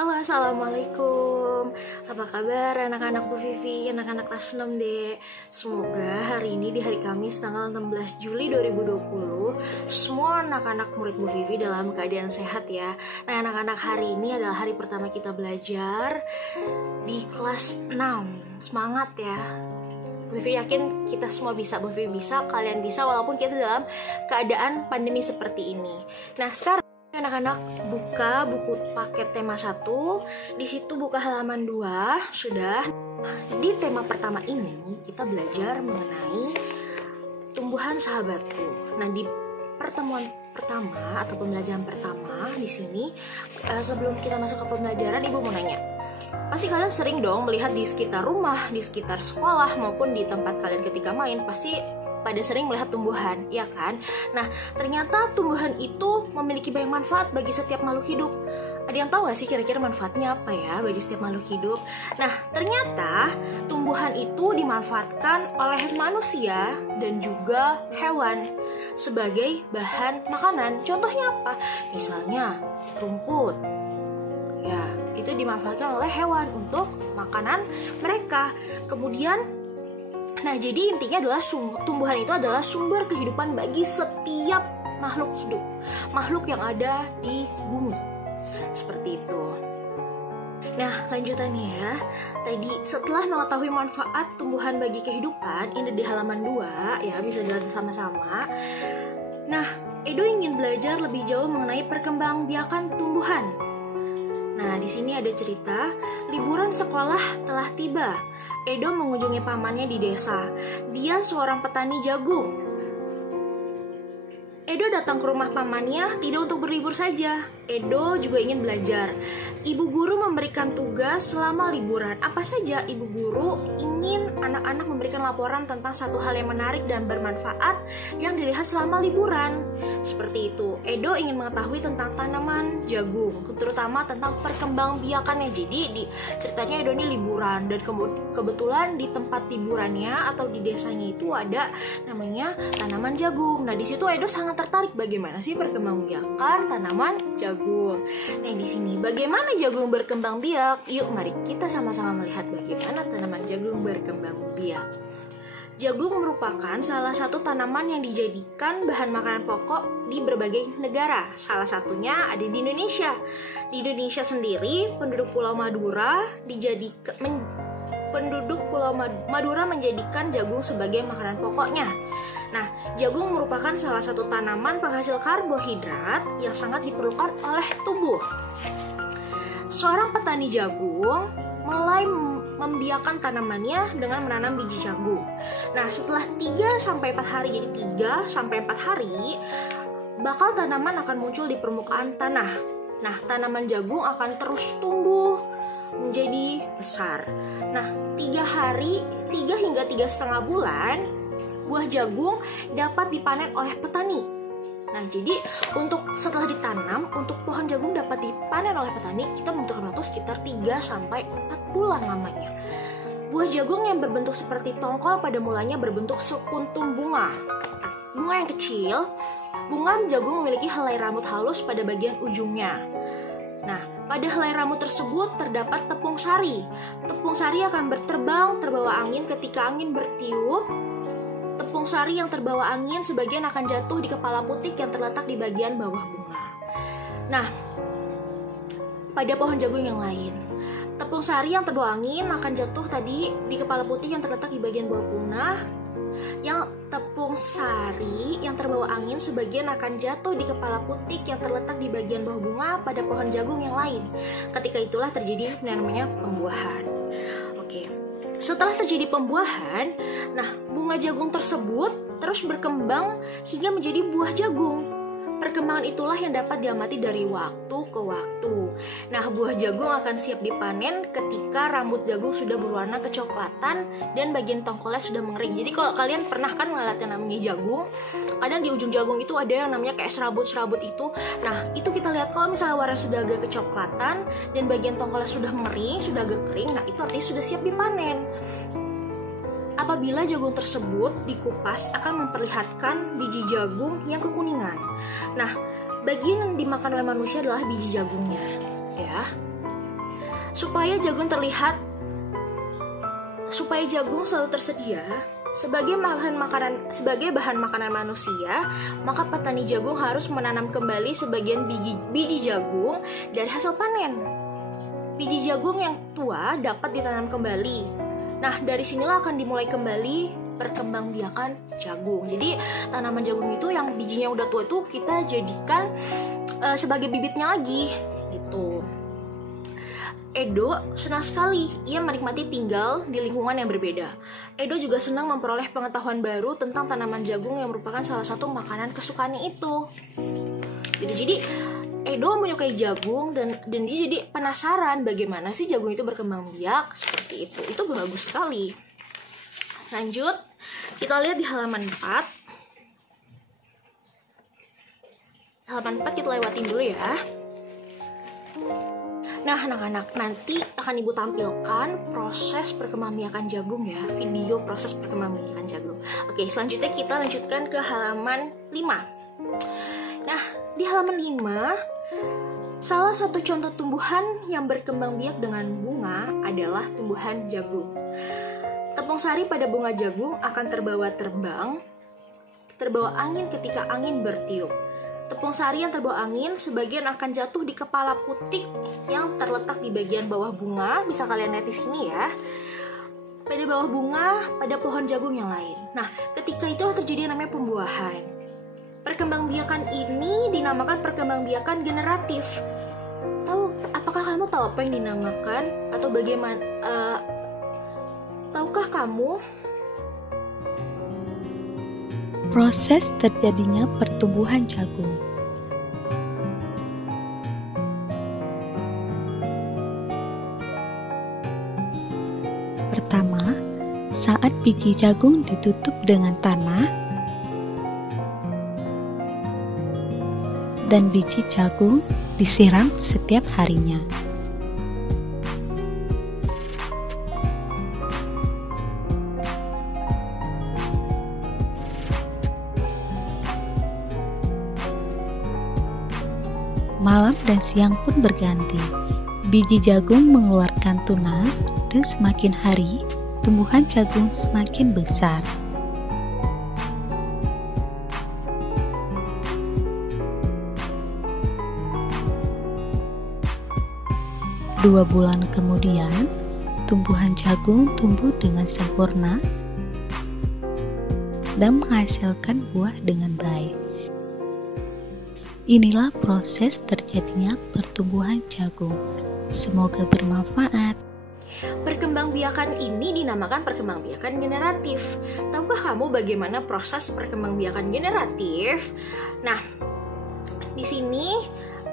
Halo, assalamualaikum. Apa kabar anak-anak Bu Vivi, anak-anak kelas 6D? Semoga hari ini di hari Kamis tanggal 16 Juli 2020 semua anak-anak murid Bu Vivi dalam keadaan sehat ya. Nah, anak-anak, hari ini adalah hari pertama kita belajar di kelas 6. Semangat ya. Bu Vivi yakin kita semua bisa, Bu Vivi bisa, kalian bisa walaupun kita dalam keadaan pandemi seperti ini. Nah, sekarang anak-anak buka buku paket tema 1. Di situ buka halaman 2. Sudah. Di tema pertama ini kita belajar mengenai tumbuhan sahabatku. Nah, di pertemuan pertama atau pembelajaran pertama di sini, sebelum kita masuk ke pembelajaran, Ibu mau nanya. Pasti kalian sering dong melihat di sekitar rumah, di sekitar sekolah maupun di tempat kalian ketika main, pasti pada sering melihat tumbuhan, ya kan? Nah, ternyata tumbuhan itu memiliki banyak manfaat bagi setiap makhluk hidup. Ada yang tahu gak sih kira-kira manfaatnya apa ya bagi setiap makhluk hidup? Nah, ternyata tumbuhan itu dimanfaatkan oleh manusia dan juga hewan sebagai bahan makanan. Contohnya apa? Misalnya rumput. Ya, itu dimanfaatkan oleh hewan untuk makanan mereka. Kemudian, nah, jadi intinya adalah tumbuhan itu adalah sumber kehidupan bagi setiap makhluk hidup, makhluk yang ada di bumi. Seperti itu. Nah, lanjutannya ya. Tadi setelah mengetahui manfaat tumbuhan bagi kehidupan, ini di halaman 2 ya, bisa dilihat sama-sama. Nah, Edo ingin belajar lebih jauh mengenai perkembangbiakan tumbuhan. Nah, di sini ada cerita, liburan sekolah telah tiba. Edo mengunjungi pamannya di desa. Dia seorang petani jagung. Edo datang ke rumah pamannya tidak untuk berlibur saja. Edo juga ingin belajar. Ibu guru memberikan tugas selama liburan. Apa saja ibu guru ingin anak-anak memberikan laporan tentang satu hal yang menarik dan bermanfaat yang dilihat selama liburan. Seperti itu. Edo ingin mengetahui tentang tanaman jagung, terutama tentang perkembangbiakannya. Jadi ceritanya Edo ini liburan dan kebetulan di tempat liburannya atau di desanya itu ada namanya tanaman jagung. Nah, di situ Edo sangat tertarik bagaimana sih perkembangbiakan tanaman jagung. Nah, di sini bagaimana jagung berkembang biak? Yuk, mari kita sama-sama melihat bagaimana tanaman jagung berkembang biak. Jagung merupakan salah satu tanaman yang dijadikan bahan makanan pokok di berbagai negara. Salah satunya ada di Indonesia. Di Indonesia sendiri, penduduk Pulau Madura menjadikan jagung sebagai makanan pokoknya. Nah, jagung merupakan salah satu tanaman penghasil karbohidrat yang sangat diperlukan oleh tubuh. Seorang petani jagung mulai membiakkan tanamannya dengan menanam biji jagung. Nah, setelah 3-4 hari, jadi 3-4 hari, bakal tanaman akan muncul di permukaan tanah. Nah, tanaman jagung akan terus tumbuh menjadi besar. Nah, 3 hingga 3,5 bulan, buah jagung dapat dipanen oleh petani. Nah, jadi untuk setelah ditanam, untuk pohon jagung dapat dipanen oleh petani, kita membutuhkan waktu sekitar 3-4 bulan lamanya. Buah jagung yang berbentuk seperti tongkol pada mulanya berbentuk sekuntum bunga. Bunga yang kecil, bunga jagung memiliki helai rambut halus pada bagian ujungnya. Nah, pada helai rambut tersebut terdapat tepung sari. Tepung sari akan berterbang terbawa angin ketika angin bertiup. Tepung sari yang terbawa angin sebagian akan jatuh di kepala putik yang terletak di bagian bawah bunga. Nah, pada pohon jagung yang lain, tepung sari yang terbawa angin akan jatuh tadi di kepala putik yang terletak di bagian bawah bunga. Yang tepung sari yang terbawa angin sebagian akan jatuh di kepala putik yang terletak di bagian bawah bunga pada pohon jagung yang lain. Ketika itulah terjadi namanya pembuahan. Oke. Setelah terjadi pembuahan, nah, bunga jagung tersebut terus berkembang hingga menjadi buah jagung. Perkembangan itulah yang dapat diamati dari waktu ke waktu. Nah, buah jagung akan siap dipanen ketika rambut jagung sudah berwarna kecoklatan dan bagian tongkolnya sudah mengering. Jadi kalau kalian pernah kan ngeliat yang namanya jagung, kadang di ujung jagung itu ada yang namanya kayak serabut-serabut itu. Nah, itu kita lihat kalau misalnya warna sudah agak kecoklatan dan bagian tongkolnya sudah mengering, sudah agak kering, nah itu artinya sudah siap dipanen. Apabila jagung tersebut dikupas akan memperlihatkan biji jagung yang kekuningan. Nah, bagian yang dimakan oleh manusia adalah biji jagungnya, ya. Supaya jagung selalu tersedia sebagai bahan makanan manusia, maka petani jagung harus menanam kembali sebagian biji jagung dari hasil panen. Biji jagung yang tua dapat ditanam kembali. Nah, dari sinilah akan dimulai kembali perkembangbiakan jagung. Jadi tanaman jagung itu yang bijinya udah tua itu kita jadikan sebagai bibitnya lagi gitu. Edo senang sekali, ia menikmati tinggal di lingkungan yang berbeda. Edo juga senang memperoleh pengetahuan baru tentang tanaman jagung yang merupakan salah satu makanan kesukaannya itu. Jadi Edo menyukai jagung dan dia jadi penasaran bagaimana sih jagung itu berkembang biak seperti itu. Itu bagus sekali. Lanjut, kita lihat di halaman 4. Halaman 4 kita lewatin dulu ya. Nah, anak-anak, nanti akan Ibu tampilkan proses perkembangbiakan jagung ya, video proses perkembangbiakan jagung. Oke, selanjutnya kita lanjutkan ke halaman 5. Nah, di halaman 5, salah satu contoh tumbuhan yang berkembang biak dengan bunga adalah tumbuhan jagung. Tepung sari pada bunga jagung akan terbawa angin ketika angin bertiup. Tepung sari yang terbawa angin sebagian akan jatuh di kepala putik yang terletak di bagian bawah bunga. Bisa kalian lihat di sini ya. Pada bawah bunga, pada pohon jagung yang lain. Nah, ketika itu terjadi yang namanya pembuahan. Perkembangbiakan ini dinamakan perkembangbiakan generatif. Apakah kamu tahu apa yang dinamakan atau bagaimana? Tahukah kamu? Proses terjadinya pertumbuhan jagung. Pertama, saat biji jagung ditutup dengan tanah dan biji jagung disiram setiap harinya. Malam dan siang pun berganti. Biji jagung mengeluarkan tunas dan semakin hari, tumbuhan jagung semakin besar. Dua bulan kemudian, tumbuhan jagung tumbuh dengan sempurna dan menghasilkan buah dengan baik. Inilah proses terjadinya pertumbuhan jagung. Semoga bermanfaat. Perkembangbiakan ini dinamakan perkembangbiakan generatif. Tahukah kamu bagaimana proses perkembangbiakan generatif? Nah, di sini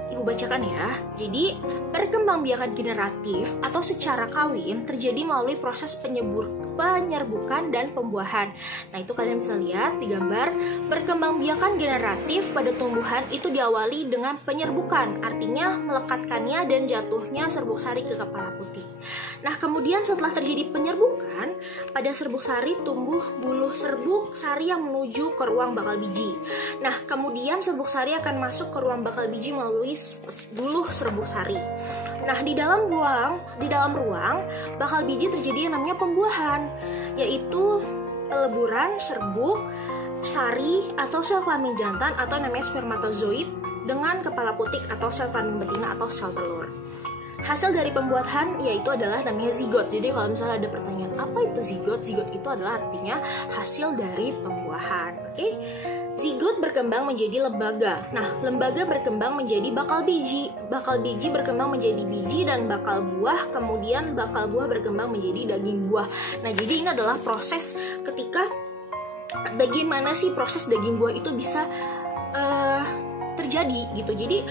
Ibu bacakan ya. Jadi, perkembangbiakan generatif atau secara kawin terjadi melalui proses penyerbukan dan pembuahan. Nah, itu kalian bisa lihat di gambar. Perkembangbiakan generatif pada tumbuhan itu diawali dengan penyerbukan, artinya melekatkannya dan jatuhnya serbuk sari ke kepala putik. Nah, kemudian setelah terjadi penyerbukan, pada serbuk sari tumbuh buluh serbuk sari yang menuju ke ruang bakal biji. Nah, kemudian serbuk sari akan masuk ke ruang bakal biji melalui buluh serbuk sari. Nah, di dalam ruang bakal biji terjadi yang namanya pembuahan, yaitu peleburan serbuk sari atau sel kelamin jantan atau namanya spermatozoid dengan kepala putik atau sel kelamin betina atau sel telur. Hasil dari pembuahan yaitu adalah namanya zigot. Jadi kalau misalnya ada pertanyaan apa itu zigot? Zigot itu adalah artinya hasil dari pembuahan. Oke? Zigot berkembang menjadi lembaga. Nah, lembaga berkembang menjadi bakal biji. Bakal biji berkembang menjadi biji dan bakal buah. Kemudian bakal buah berkembang menjadi daging buah. Nah, jadi ini adalah proses ketika bagaimana sih proses daging buah itu bisa terjadi gitu. Jadi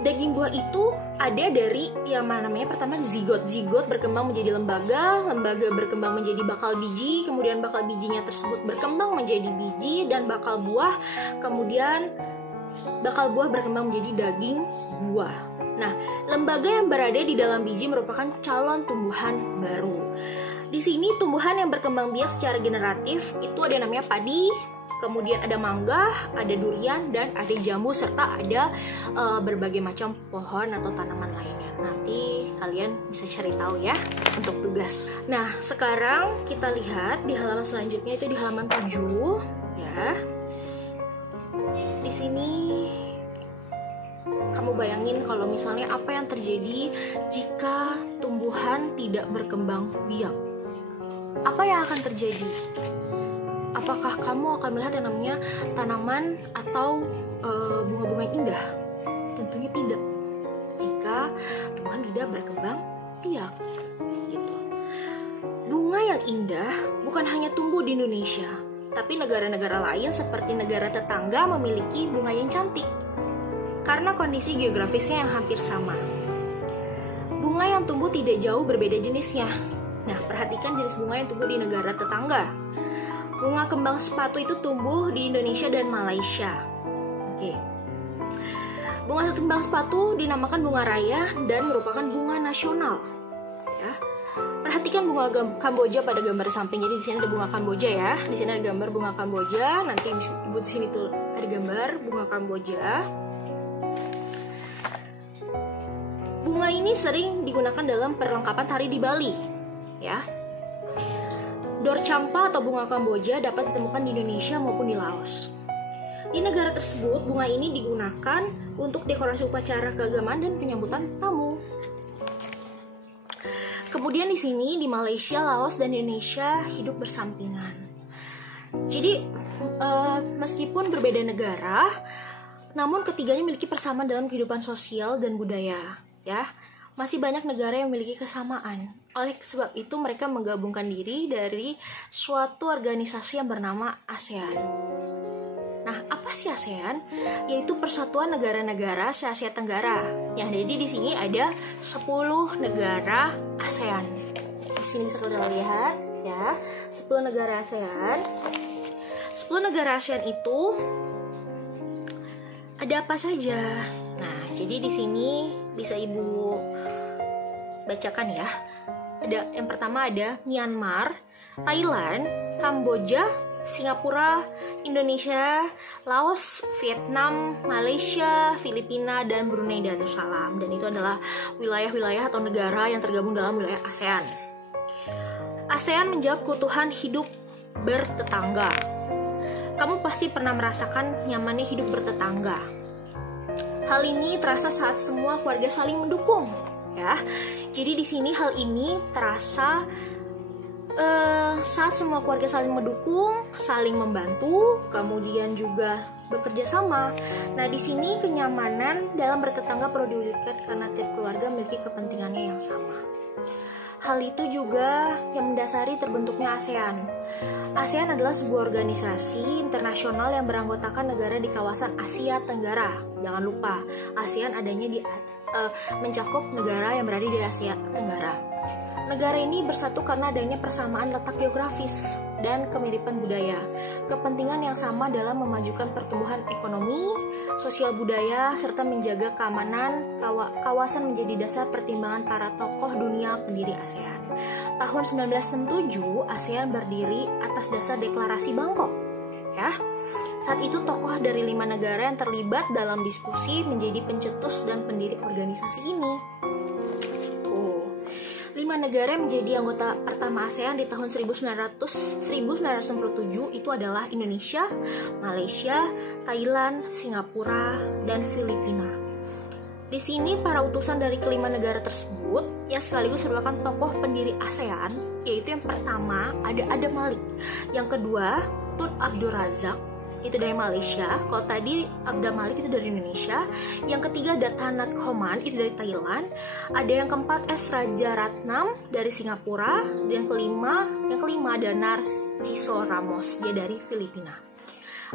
daging buah itu ada dari yang namanya pertama zigot. Zigot berkembang menjadi lembaga, lembaga berkembang menjadi bakal biji, kemudian bakal bijinya tersebut berkembang menjadi biji dan bakal buah, kemudian bakal buah berkembang menjadi daging buah. Nah, lembaga yang berada di dalam biji merupakan calon tumbuhan baru. Di sini tumbuhan yang berkembang biak secara generatif itu ada yang namanya padi, kemudian ada mangga, ada durian, dan ada jambu, serta ada berbagai macam pohon atau tanaman lainnya. Nanti kalian bisa cari tahu ya untuk tugas. Nah, sekarang kita lihat di halaman selanjutnya, itu di halaman 7 ya. Di sini kamu bayangin kalau misalnya apa yang terjadi jika tumbuhan tidak berkembang biak. Apa yang akan terjadi? Apakah kamu akan melihat yang namanya tanaman atau bunga-bunga indah? Tentunya tidak. Jika tumbuhan tidak berkembang biak, gitu. Bunga yang indah bukan hanya tumbuh di Indonesia, tapi negara-negara lain seperti negara tetangga memiliki bunga yang cantik karena kondisi geografisnya yang hampir sama. Bunga yang tumbuh tidak jauh berbeda jenisnya. Nah, perhatikan jenis bunga yang tumbuh di negara tetangga. Bunga kembang sepatu itu tumbuh di Indonesia dan Malaysia. Oke. Bunga kembang sepatu dinamakan bunga raya dan merupakan bunga nasional. Ya. Perhatikan bunga Kamboja pada gambar samping. Jadi di sini ada bunga Kamboja ya. Di sini ada gambar bunga Kamboja. Nanti ibu di sini tuh ada gambar bunga Kamboja. Bunga ini sering digunakan dalam perlengkapan tari di Bali, ya. Dorcampa atau bunga Kamboja dapat ditemukan di Indonesia maupun di Laos. Di negara tersebut, bunga ini digunakan untuk dekorasi upacara keagamaan dan penyambutan tamu. Kemudian di sini di Malaysia, Laos, dan Indonesia hidup bersampingan. Jadi meskipun berbeda negara, namun ketiganya memiliki persamaan dalam kehidupan sosial dan budaya. Ya, masih banyak negara yang memiliki kesamaan. Oleh sebab itu mereka menggabungkan diri dari suatu organisasi yang bernama ASEAN. Nah, apa sih ASEAN? Yaitu Persatuan Negara-Negara se-Asia Tenggara. Yang jadi di sini ada 10 negara ASEAN. Di sini bisa kalian lihat ya, 10 negara ASEAN. 10 negara ASEAN itu ada apa saja? Nah, jadi di sini bisa Ibu bacakan ya. Ada yang pertama ada Myanmar, Thailand, Kamboja, Singapura, Indonesia, Laos, Vietnam, Malaysia, Filipina, dan Brunei Darussalam. Dan itu adalah wilayah-wilayah atau negara yang tergabung dalam wilayah ASEAN. ASEAN menjawab kebutuhan hidup bertetangga. Kamu pasti pernah merasakan nyamannya hidup bertetangga. Hal ini terasa saat semua keluarga saling mendukung, ya. Jadi di sini hal ini terasa saat semua keluarga saling mendukung, saling membantu, kemudian juga bekerja sama. Nah, di sini kenyamanan dalam bertetangga perlu diwujudkan karena tiap keluarga memiliki kepentingannya yang sama. Hal itu juga yang mendasari terbentuknya ASEAN. ASEAN adalah sebuah organisasi internasional yang beranggotakan negara di kawasan Asia Tenggara. Jangan lupa, ASEAN adanya di mencakup negara yang berada di Asia Tenggara. Negara ini bersatu karena adanya persamaan letak geografis dan kemiripan budaya. Kepentingan yang sama dalam memajukan pertumbuhan ekonomi, sosial budaya, serta menjaga keamanan kawasan menjadi dasar pertimbangan para tokoh dunia pendiri ASEAN. Tahun 1967, ASEAN berdiri atas dasar deklarasi Bangkok. Ya. Saat itu tokoh dari 5 negara yang terlibat dalam diskusi menjadi pencetus dan pendiri organisasi ini. 5 negara yang menjadi anggota pertama ASEAN di tahun 1997 itu adalah Indonesia, Malaysia, Thailand, Singapura, dan Filipina. Di sini para utusan dari kelima negara tersebut yang sekaligus merupakan tokoh pendiri ASEAN, yaitu yang pertama ada Adam Malik, yang kedua Tun Abdul Razak, itu dari Malaysia. Kalau tadi Abdul Malik itu dari Indonesia. Yang ketiga ada Tanat Khoman, itu dari Thailand. Ada yang keempat S. Rajaratnam dari Singapura. Dan yang kelima ada Narciso Ramos, dia dari Filipina.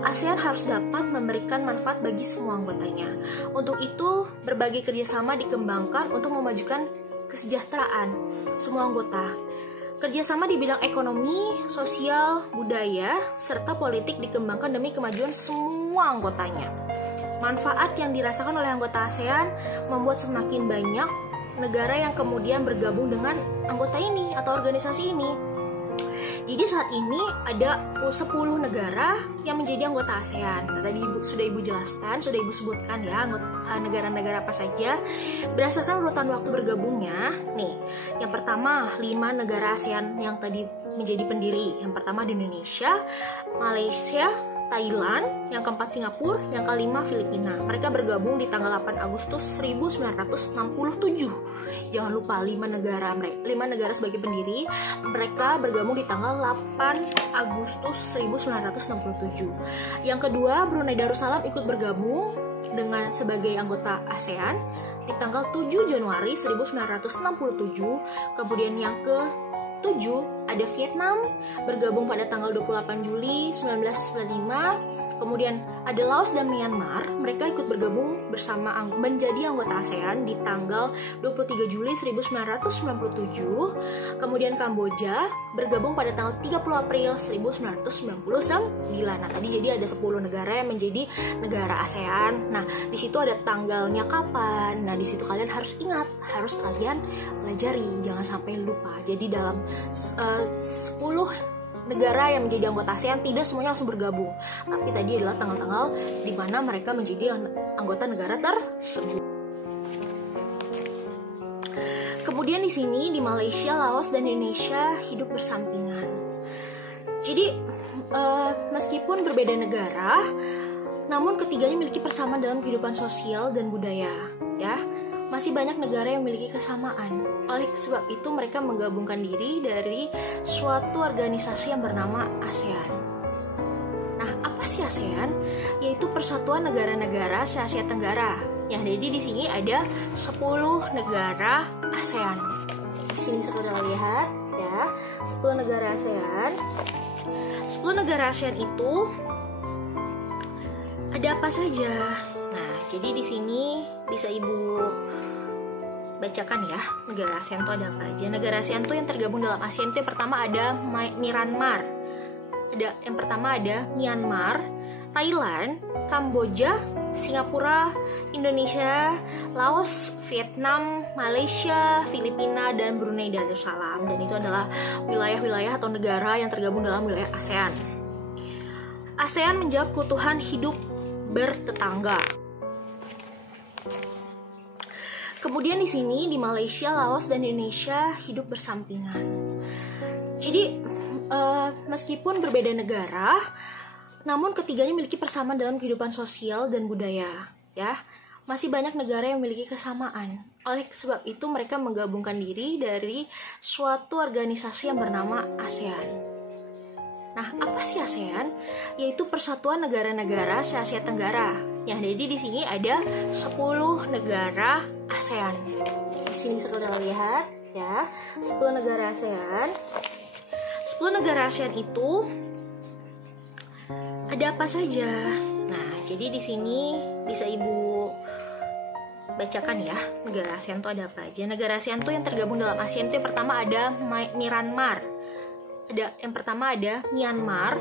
ASEAN harus dapat memberikan manfaat bagi semua anggotanya. Untuk itu, berbagai kerjasama dikembangkan untuk memajukan kesejahteraan semua anggota. Kerjasama di bidang ekonomi, sosial, budaya, serta politik dikembangkan demi kemajuan semua anggotanya. Manfaat yang dirasakan oleh anggota ASEAN membuat semakin banyak negara yang kemudian bergabung dengan anggota ini atau organisasi ini. Jadi saat ini ada 10 negara yang menjadi anggota ASEAN. Nah, tadi sudah Ibu jelaskan, sudah Ibu sebutkan ya negara-negara apa saja. Berdasarkan urutan waktu bergabungnya, nih, yang pertama 5 negara ASEAN yang tadi menjadi pendiri. Yang pertama di Indonesia, Malaysia, Thailand, yang keempat Singapura, yang kelima Filipina. Mereka bergabung di tanggal 8 Agustus 1967. Jangan lupa 5 negara sebagai pendiri. Mereka bergabung di tanggal 8 Agustus 1967. Yang kedua, Brunei Darussalam ikut bergabung dengan sebagai anggota ASEAN di tanggal 7 Januari 1967. Kemudian yang ke-7 ada Vietnam bergabung pada tanggal 28 Juli 1995. Kemudian ada Laos dan Myanmar, mereka ikut bergabung bersama menjadi anggota ASEAN di tanggal 23 Juli 1997. Kemudian Kamboja bergabung pada tanggal 30 April 1999. Nah, tadi jadi ada 10 negara yang menjadi negara ASEAN. Nah, di situ ada tanggalnya kapan. Nah, di situ kalian harus ingat, harus kalian pelajari, jangan sampai lupa. Jadi dalam 10 negara yang menjadi anggota ASEAN tidak semuanya langsung bergabung, tapi tadi adalah tanggal-tanggal di mana mereka menjadi anggota negara tersebut. Kemudian di sini di Malaysia, Laos dan Indonesia hidup bersampingan. Jadi meskipun berbeda negara, namun ketiganya memiliki persamaan dalam kehidupan sosial dan budaya, ya. Masih banyak negara yang memiliki kesamaan. Oleh sebab itu mereka menggabungkan diri dari suatu organisasi yang bernama ASEAN. Nah, apa sih ASEAN? Yaitu Persatuan Negara-Negara se-Asia Tenggara. Ya, jadi di sini ada 10 negara ASEAN. Di sini saudara lihat ya, 10 negara ASEAN. 10 negara ASEAN itu ada apa saja? Nah, jadi di sini bisa Ibu bacakan ya, negara ASEAN itu ada apa aja. Negara ASEAN itu yang tergabung dalam ASEAN itu yang pertama ada Myanmar. Yang pertama ada Myanmar, Thailand, Kamboja, Singapura, Indonesia, Laos, Vietnam, Malaysia, Filipina, dan Brunei Darussalam. Dan itu adalah wilayah-wilayah atau negara yang tergabung dalam wilayah ASEAN. ASEAN menjawab kebutuhan hidup bertetangga. Kemudian di sini di Malaysia, Laos dan Indonesia hidup bersampingan. Jadi meskipun berbeda negara, namun ketiganya memiliki persamaan dalam kehidupan sosial dan budaya, ya. Masih banyak negara yang memiliki kesamaan. Oleh sebab itu mereka menggabungkan diri dari suatu organisasi yang bernama ASEAN. Nah, apa sih ASEAN? Yaitu Persatuan Negara-Negara se-Asia Tenggara. Ya, jadi di sini ada 10 negara ASEAN. Di sini saudara lihat ya, 10 negara ASEAN. 10 negara ASEAN itu ada apa saja? Nah, jadi di sini bisa Ibu bacakan ya, negara ASEAN itu ada apa aja. Negara ASEAN itu yang tergabung dalam ASEAN itu yang pertama ada Myanmar. Yang pertama ada Myanmar,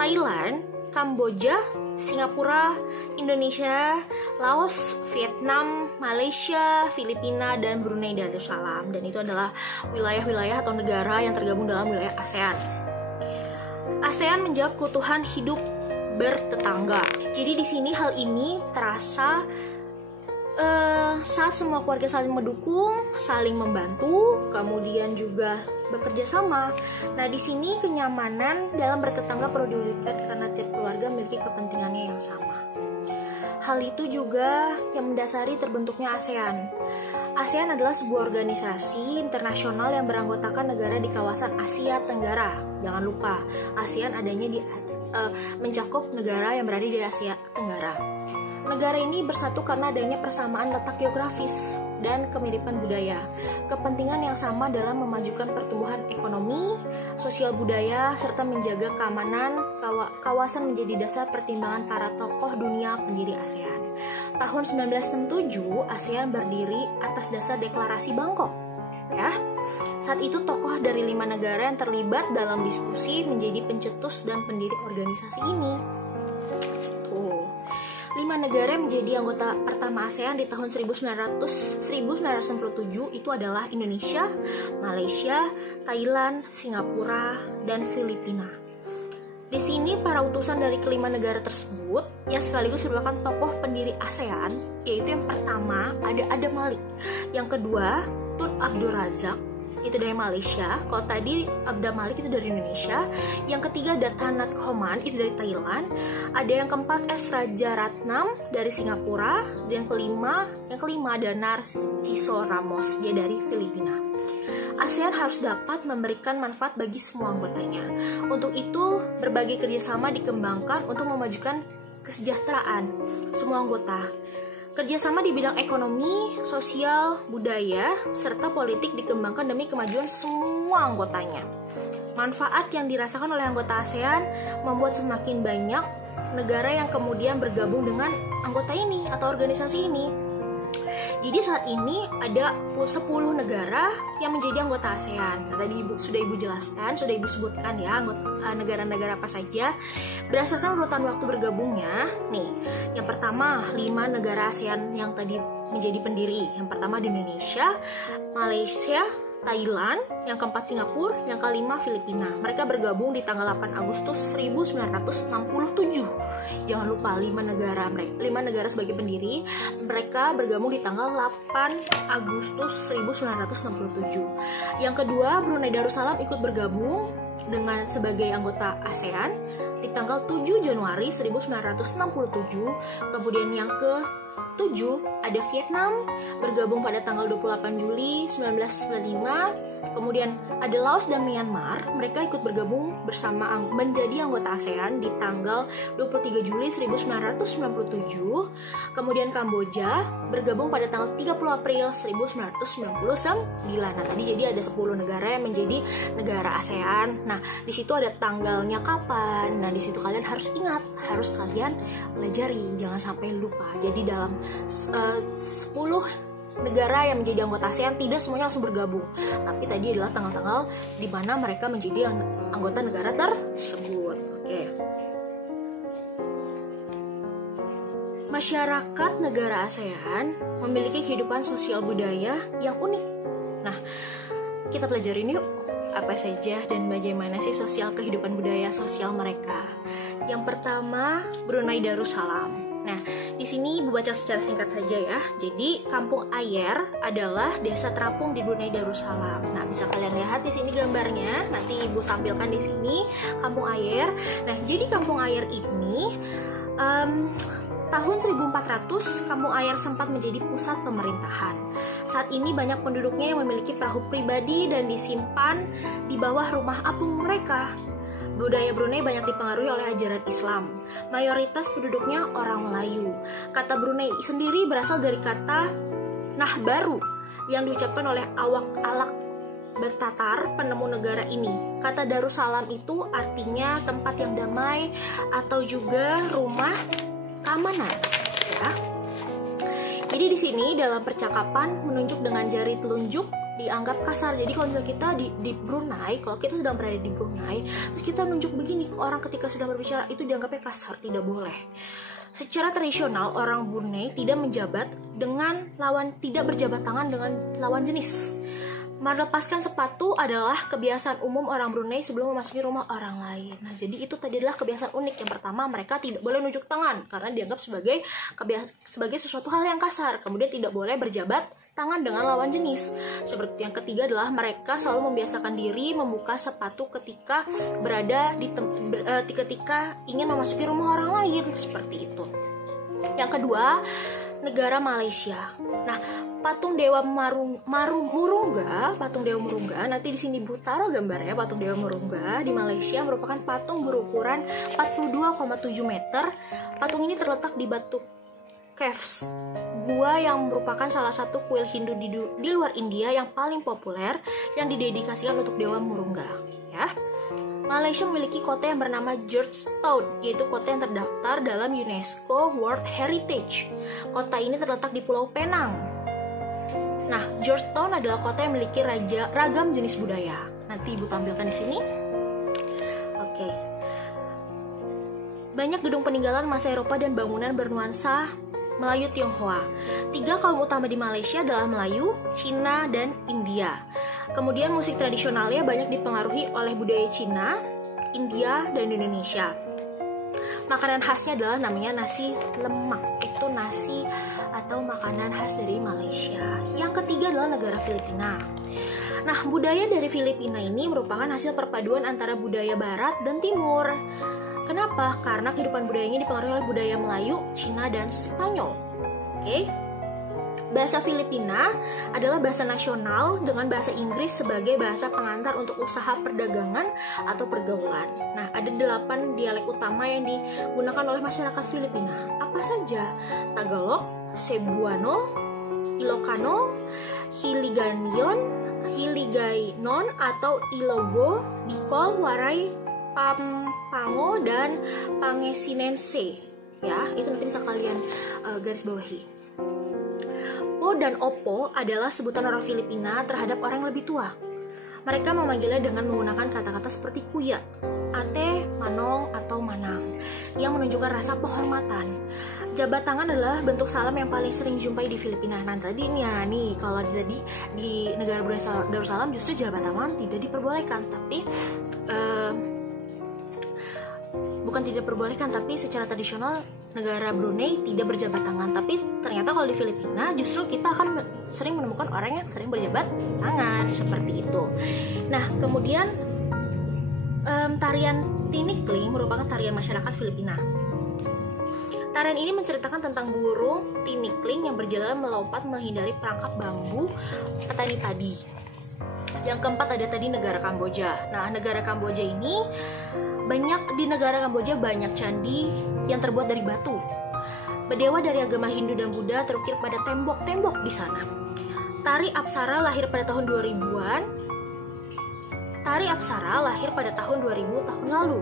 Thailand, Kamboja, Singapura, Indonesia, Laos, Vietnam, Malaysia, Filipina, dan Brunei Darussalam. Dan itu adalah wilayah-wilayah atau negara yang tergabung dalam wilayah ASEAN. ASEAN menjawab kebutuhan hidup bertetangga. Jadi di sini hal ini terasa saat semua keluarga saling mendukung, saling membantu, kemudian juga bekerja sama. Nah, di sini kenyamanan dalam bertetangga perlu diwujudkan karena tiap keluarga memiliki kepentingannya yang sama. Hal itu juga yang mendasari terbentuknya ASEAN. ASEAN adalah sebuah organisasi internasional yang beranggotakan negara di kawasan Asia Tenggara. Jangan lupa, ASEAN adanya mencakup negara yang berada di Asia Tenggara. Negara ini bersatu karena adanya persamaan letak geografis dan kemiripan budaya. Kepentingan yang sama dalam memajukan pertumbuhan ekonomi, sosial budaya, serta menjaga keamanan kawasan menjadi dasar pertimbangan para tokoh dunia pendiri ASEAN. Tahun 1967, ASEAN berdiri atas dasar deklarasi Bangkok. Ya. Saat itu tokoh dari 5 negara yang terlibat dalam diskusi menjadi pencetus dan pendiri organisasi ini. 5 negara yang menjadi anggota pertama ASEAN di tahun 1997 itu adalah Indonesia, Malaysia, Thailand, Singapura, dan Filipina. Di sini para utusan dari kelima negara tersebut yang sekaligus merupakan tokoh pendiri ASEAN, yaitu yang pertama ada Adam Malik, yang kedua Tun Abdul Razak, itu dari Malaysia. Kalau tadi Abdul Malik itu dari Indonesia. Yang ketiga ada Thanat Khoman, itu dari Thailand. Ada yang keempat S. Rajaratnam dari Singapura. Dan yang kelima ada Narciso Ramos, dia dari Filipina. ASEAN harus dapat memberikan manfaat bagi semua anggotanya. Untuk itu, berbagai kerjasama dikembangkan untuk memajukan kesejahteraan semua anggota. Kerjasama di bidang ekonomi, sosial, budaya, serta politik dikembangkan demi kemajuan semua anggotanya. Manfaat yang dirasakan oleh anggota ASEAN membuat semakin banyak negara yang kemudian bergabung dengan anggota ini atau organisasi ini. Jadi saat ini ada 10 negara yang menjadi anggota ASEAN. Tadi sudah Ibu jelaskan, sudah Ibu sebutkan ya negara-negara apa saja. Berdasarkan urutan waktu bergabungnya, nih, yang pertama 5 negara ASEAN yang tadi menjadi pendiri. Yang pertama di Indonesia, Malaysia, Thailand, yang keempat Singapura, yang kelima Filipina. Mereka bergabung di tanggal 8 Agustus 1967. Jangan lupa 5 negara sebagai pendiri. Mereka bergabung di tanggal 8 Agustus 1967. Yang kedua, Brunei Darussalam ikut bergabung dengan sebagai anggota ASEAN di tanggal 7 Januari 1967. Kemudian yang ke-7 ada Vietnam bergabung pada tanggal 28 Juli 1995. Kemudian ada Laos dan Myanmar, mereka ikut bergabung bersama menjadi anggota ASEAN di tanggal 23 Juli 1997. Kemudian Kamboja bergabung pada tanggal 30 April 1999. Nah, tadi jadi ada 10 negara yang menjadi negara ASEAN. Nah, di situ ada tanggalnya kapan. Nah, di situ kalian harus ingat, harus kalian pelajari, jangan sampai lupa. Jadi dalam 10 negara yang menjadi anggota ASEAN tidak semuanya langsung bergabung, tapi tadi adalah tanggal-tanggal di mana mereka menjadi anggota negara tersebut. Oke. Masyarakat negara ASEAN memiliki kehidupan sosial budaya yang unik. Nah, kita pelajarin yuk apa saja dan bagaimana sih sosial kehidupan budaya sosial mereka. Yang pertama, Brunei Darussalam. Nah, di sini Ibu baca secara singkat saja ya. Jadi, Kampung Ayer adalah desa terapung di Brunei Darussalam. Nah, bisa kalian lihat di sini gambarnya. Nanti Ibu tampilkan di sini Kampung Ayer. Nah, jadi Kampung Ayer ini tahun 1400 Kampung Ayer sempat menjadi pusat pemerintahan. Saat ini banyak penduduknya yang memiliki perahu pribadi dan disimpan di bawah rumah apung mereka. Budaya Brunei banyak dipengaruhi oleh ajaran Islam. Mayoritas penduduknya orang Melayu. Kata Brunei sendiri berasal dari kata nah baru yang diucapkan oleh Awak Alak Bertatar, penemu negara ini. Kata Darussalam itu artinya tempat yang damai atau juga rumah keamanan. Ya. Jadi di sini dalam percakapan menunjuk dengan jari telunjuk dianggap kasar. Jadi kalau misalnya kita di Brunei, kalau kita sedang berada di Brunei, terus kita nunjuk begini ke orang ketika sedang berbicara, itu dianggapnya kasar, tidak boleh. Secara tradisional, orang Brunei tidak berjabat tangan dengan lawan jenis. Melepaskan sepatu adalah kebiasaan umum orang Brunei sebelum memasuki rumah orang lain. Nah, jadi itu tadi adalah kebiasaan unik. Yang pertama, mereka tidak boleh nunjuk tangan karena dianggap sebagai sesuatu hal yang kasar. Kemudian tidak boleh berjabat tangan dengan lawan jenis. Seperti yang ketiga adalah mereka selalu membiasakan diri membuka sepatu ketika ketika ingin memasuki rumah orang lain, seperti itu. Yang kedua, negara Malaysia. Nah, patung Dewa Murungga, nanti di sini Bu taruh gambarnya. Patung Dewa Murungga di Malaysia merupakan patung berukuran 42,7 meter. Patung ini terletak di Batu Caves, gua yang merupakan salah satu kuil Hindu di luar India yang paling populer yang didedikasikan untuk Dewa Murungga. Ya. Malaysia memiliki kota yang bernama Georgetown, yaitu kota yang terdaftar dalam UNESCO World Heritage. Kota ini terletak di Pulau Penang. Nah, Georgetown adalah kota yang memiliki ragam jenis budaya. Nanti Ibu tampilkan di sini. Oke. banyak gedung peninggalan masa Eropa dan bangunan bernuansa Melayu Tionghoa. 3 kaum utama di Malaysia adalah Melayu, Cina, dan India. Kemudian musik tradisionalnya banyak dipengaruhi oleh budaya Cina, India, dan Indonesia. Makanan khasnya adalah namanya nasi lemak. Itu nasi atau makanan khas dari Malaysia. Yang ketiga adalah negara Filipina. Nah, budaya dari Filipina ini merupakan hasil perpaduan antara budaya barat dan timur. Kenapa? Karena kehidupan budayanya dipengaruhi oleh budaya Melayu, Cina, dan Spanyol. Oke. Bahasa Filipina adalah bahasa nasional dengan bahasa Inggris sebagai bahasa pengantar untuk usaha perdagangan atau pergaulan. Nah, ada 8 dialek utama yang digunakan oleh masyarakat Filipina. Apa saja? Tagalog, Cebuano, Ilocano, Hiligaynon atau Ilogo, Bicol, Waray, Pampango, dan Pangasinense. Ya, itu nanti bisa kalian garis bawahi. Po dan Opo adalah sebutan orang Filipina terhadap orang yang lebih tua. Mereka memanggilnya dengan menggunakan kata-kata seperti kuya, ate, manong, atau manang, yang menunjukkan rasa penghormatan. Jabat tangan adalah bentuk salam yang paling sering dijumpai di Filipina. Nah, tadinya nih, kalau jadi di negara Darussalam justru jabat tangan tidak diperbolehkan, tapi bukan tidak diperbolehkan, tapi secara tradisional negara Brunei tidak berjabat tangan. Tapi ternyata kalau di Filipina justru kita akan sering menemukan orang yang sering berjabat tangan seperti itu. Nah, kemudian tarian tinikling merupakan tarian masyarakat Filipina. Tarian ini menceritakan tentang burung tinikling yang berjalan melompat menghindari perangkap bambu petani padi. Yang keempat ada tadi negara Kamboja. Nah, negara Kamboja ini di negara Kamboja banyak candi yang terbuat dari batu. Berdewa dari agama Hindu dan Buddha terukir pada tembok-tembok di sana. Tari Apsara lahir pada tahun 2000-an. Tari Apsara lahir pada tahun 2000 tahun lalu.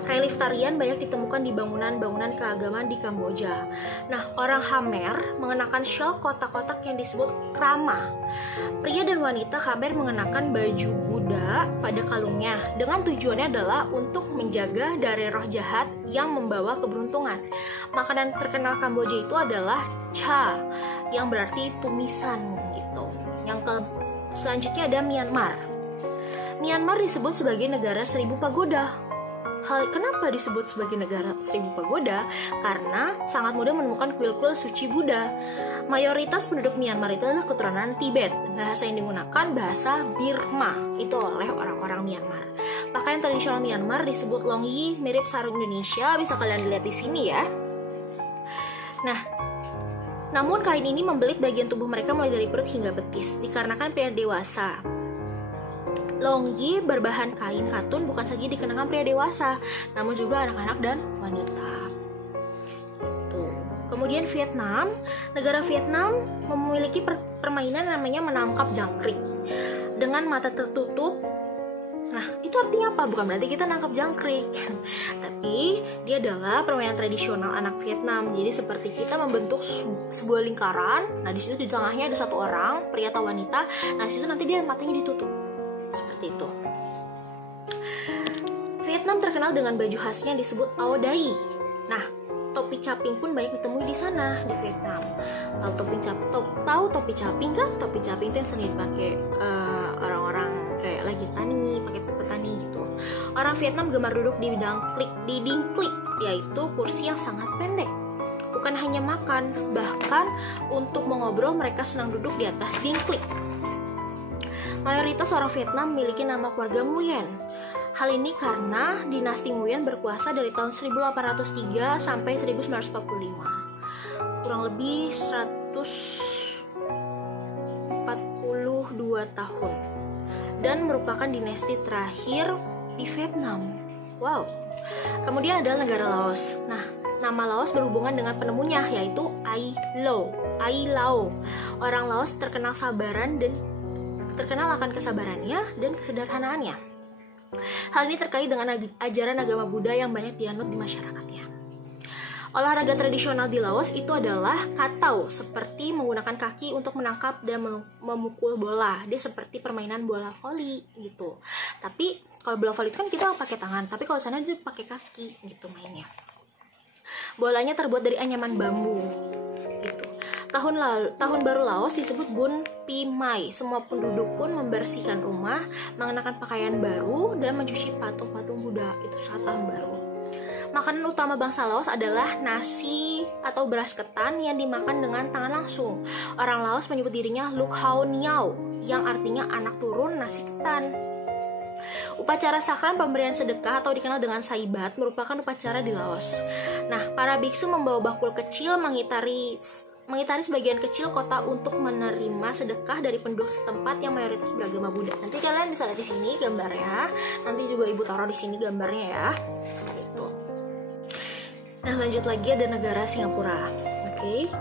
Relief tarian banyak ditemukan di bangunan-bangunan keagamaan di Kamboja. Nah, orang Khmer mengenakan shawl kotak-kotak yang disebut krama. Pria dan wanita Khmer mengenakan baju Buddha pada kalungnya dengan tujuannya adalah untuk menjaga dari roh jahat yang membawa keberuntungan. Makanan terkenal Kamboja itu adalah cha, yang berarti tumisan gitu. Selanjutnya ada Myanmar. Myanmar disebut sebagai negara 1000 pagoda. Kenapa disebut sebagai negara 1000 pagoda? Karena sangat mudah menemukan kuil-kuil suci Buddha. Mayoritas penduduk Myanmar itu adalah keturunan Tibet. Bahasa yang digunakan bahasa Burma itu oleh orang-orang Myanmar. Pakaian tradisional Myanmar disebut longyi, mirip sarung Indonesia. Bisa kalian lihat di sini ya. Nah, namun kain ini membelit bagian tubuh mereka mulai dari perut hingga betis, dikarenakan pria dewasa. Longyi berbahan kain katun bukan saja dikenakan pria dewasa, namun juga anak-anak dan wanita. Tuh. Kemudian Vietnam, negara Vietnam memiliki permainan namanya menangkap jangkrik dengan mata tertutup. Nah, itu artinya apa? Bukan berarti kita nangkap jangkrik, tapi dia adalah permainan tradisional anak Vietnam. Jadi seperti kita membentuk sebuah lingkaran. Nah, di situ di tengahnya ada satu orang, pria atau wanita. Nah, di situ nanti dia matanya ditutup. Seperti itu. Vietnam terkenal dengan baju khasnya yang disebut Ao Dai. Nah, topi caping pun banyak ditemui di sana di Vietnam. Tahu topi caping kan? Topi caping itu yang sering dipakai orang-orang kayak lagi pakai petani gitu. Orang Vietnam gemar duduk di dingklik, yaitu kursi yang sangat pendek. Bukan hanya makan, bahkan untuk mengobrol mereka senang duduk di atas dingklik. Mayoritas orang Vietnam memiliki nama keluarga Nguyen. Hal ini karena dinasti Nguyen berkuasa dari tahun 1803 sampai 1945. Kurang lebih 142 tahun. Dan merupakan dinasti terakhir di Vietnam. Wow. Kemudian ada negara Laos. Nah, nama Laos berhubungan dengan penemunya, yaitu Ai Lao. Orang Laos terkenal akan kesabarannya dan kesederhanaannya. Hal ini terkait dengan ajaran agama Buddha yang banyak dianut di masyarakatnya. Olahraga tradisional di Laos itu adalah katau, seperti menggunakan kaki untuk menangkap dan memukul bola. Dia seperti permainan bola voli gitu. Tapi kalau bola voli itu kan kita pakai tangan, tapi kalau sana dia pakai kaki gitu mainnya. Bolanya terbuat dari anyaman bambu. Gitu. Tahun baru Laos disebut Bun Pi Mai. Semua penduduk pun membersihkan rumah, mengenakan pakaian baru, dan mencuci patung-patung Buddha. Itu saat tahun baru. Makanan utama bangsa Laos adalah nasi atau beras ketan yang dimakan dengan tangan langsung. Orang Laos menyebut dirinya Luk Hao Niao, yang artinya anak turun nasi ketan. Upacara sakral pemberian sedekah atau dikenal dengan saibat merupakan upacara di Laos. Nah, para biksu membawa bakul kecil mengitari sebagian kecil kota untuk menerima sedekah dari penduduk setempat yang mayoritas beragama Buddha. Nanti kalian bisa lihat di sini gambarnya. Nanti juga ibu taruh di sini gambarnya ya. Gitu. Nah, lanjut lagi ada negara Singapura. Oke.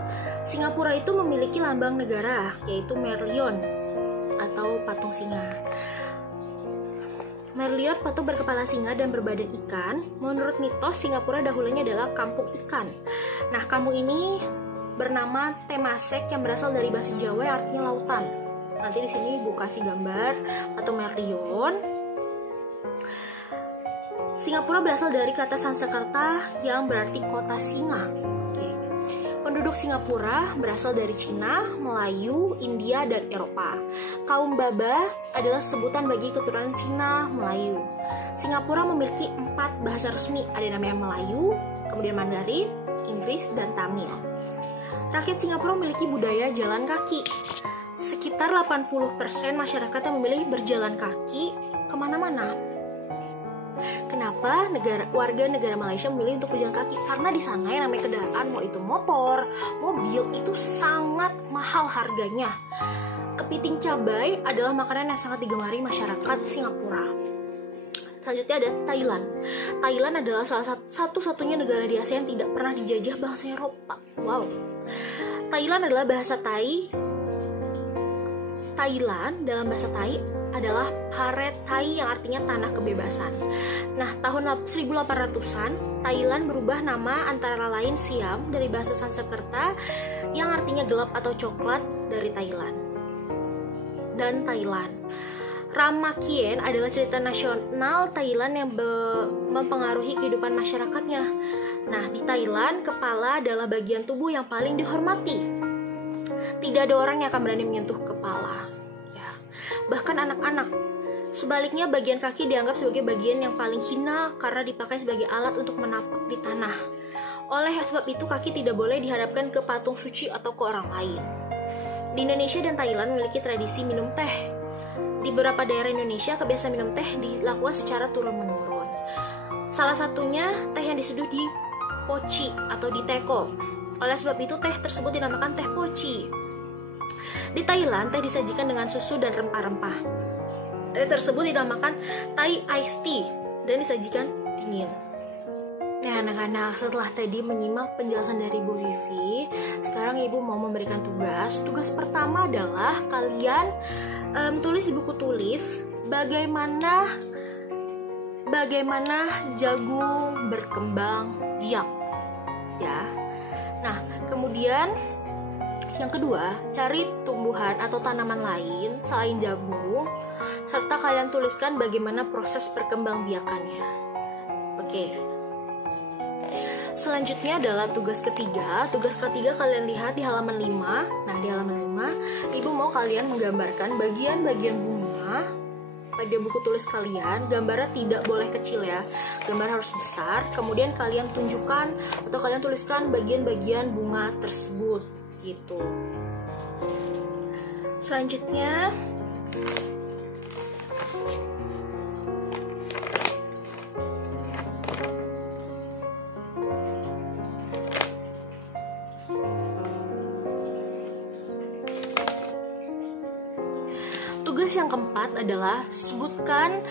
Singapura itu memiliki lambang negara yaitu Merlion atau patung singa. Merlion patung berkepala singa dan berbadan ikan. Menurut mitos, Singapura dahulunya adalah kampung ikan. Nah, kampung ini bernama Temasek yang berasal dari bahasa Jawa yang artinya lautan. Nanti di sini Ibu kasih gambar patung Merlion. Singapura berasal dari kata Sanskerta yang berarti kota singa. Penduduk Singapura berasal dari Cina, Melayu, India, dan Eropa. Kaum Baba adalah sebutan bagi keturunan Cina, Melayu. Singapura memiliki 4 bahasa resmi, ada namanya Melayu, kemudian Mandarin, Inggris, dan Tamil. Rakyat Singapura memiliki budaya jalan kaki. Sekitar 80% masyarakat yang memilih berjalan kaki kemana-mana. Kenapa warga negara Malaysia memilih untuk berjalan kaki? Karena di sana yang namanya kendaraan, mau itu motor, mobil, itu sangat mahal harganya. Kepiting cabai adalah makanan yang sangat digemari masyarakat Singapura. Selanjutnya ada Thailand. Thailand adalah salah satu-satunya negara di Asia yang tidak pernah dijajah bangsa Eropa. Wow. Thailand adalah bahasa Thai. Thailand dalam bahasa Thai adalah Pharet Thai yang artinya tanah kebebasan. Nah, tahun 1800-an, Thailand berubah nama antara lain Siam dari bahasa Sanskerta yang artinya gelap atau coklat dari Thailand. Dan Thailand. Ramakien adalah cerita nasional Thailand yang mempengaruhi kehidupan masyarakatnya. Nah, di Thailand, kepala adalah bagian tubuh yang paling dihormati. Tidak ada orang yang akan berani menyentuh kepala. Ya. Bahkan anak-anak. Sebaliknya, bagian kaki dianggap sebagai bagian yang paling hina karena dipakai sebagai alat untuk menapak di tanah. Oleh sebab itu, kaki tidak boleh dihadapkan ke patung suci atau ke orang lain. Di Indonesia dan Thailand memiliki tradisi minum teh. Di beberapa daerah Indonesia, kebiasaan minum teh dilakukan secara turun-menurun. Salah satunya teh yang diseduh di poci atau di teko. Oleh sebab itu, teh tersebut dinamakan teh poci. Di Thailand, teh disajikan dengan susu dan rempah-rempah. Teh tersebut dinamakan Thai Iced Tea dan disajikan dingin. Nah, anak-anak, setelah tadi menyimak penjelasan dari Bu Vivi, sekarang Ibu mau memberikan tugas. Tugas pertama adalah kalian tulis di buku tulis bagaimana jagung berkembang biak. Ya. Nah, kemudian yang kedua, cari tumbuhan atau tanaman lain selain jagung, serta kalian tuliskan bagaimana proses perkembangbiakannya. Oke. Selanjutnya adalah tugas ketiga. Tugas ketiga kalian lihat di halaman 5. Nah, di halaman 5, Ibu mau kalian menggambarkan bagian-bagian bunga pada buku tulis kalian. Gambarnya tidak boleh kecil ya. Gambar harus besar. Kemudian kalian tunjukkan atau kalian tuliskan bagian-bagian bunga tersebut gitu. Selanjutnya tugas yang keempat adalah sebutkan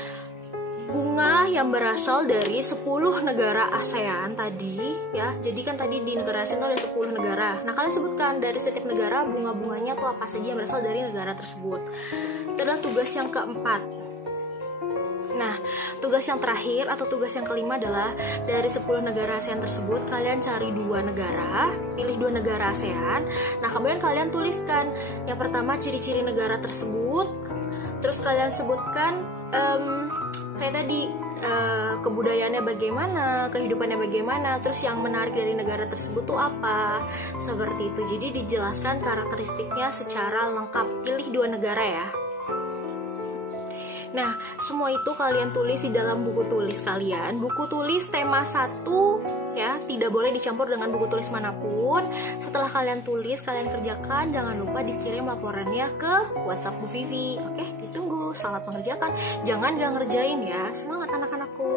bunga yang berasal dari 10 negara ASEAN tadi ya. Jadi kan tadi di negara ASEAN itu ada 10 negara. Nah, kalian sebutkan dari setiap negara bunga-bunganya atau apa saja yang berasal dari negara tersebut. Itu adalah tugas yang keempat. Nah, tugas yang terakhir atau tugas yang kelima adalah dari 10 negara ASEAN tersebut kalian cari 2 negara, pilih 2 negara ASEAN. Nah, kemudian kalian tuliskan yang pertama ciri-ciri negara tersebut. Terus kalian sebutkan kayak tadi kebudayaannya bagaimana, kehidupannya bagaimana, terus yang menarik dari negara tersebut tuh apa, seperti itu. Jadi dijelaskan karakteristiknya secara lengkap. Pilih 2 negara ya. Nah, semua itu kalian tulis di dalam buku tulis kalian. Buku tulis tema 1 ya, tidak boleh dicampur dengan buku tulis manapun. Setelah kalian tulis, kalian kerjakan, jangan lupa dikirim laporannya ke WhatsApp Bu Vivi. Oke, ditunggu. Selamat mengerjakan. Jangan ngerjain ya. Semangat anak-anakku.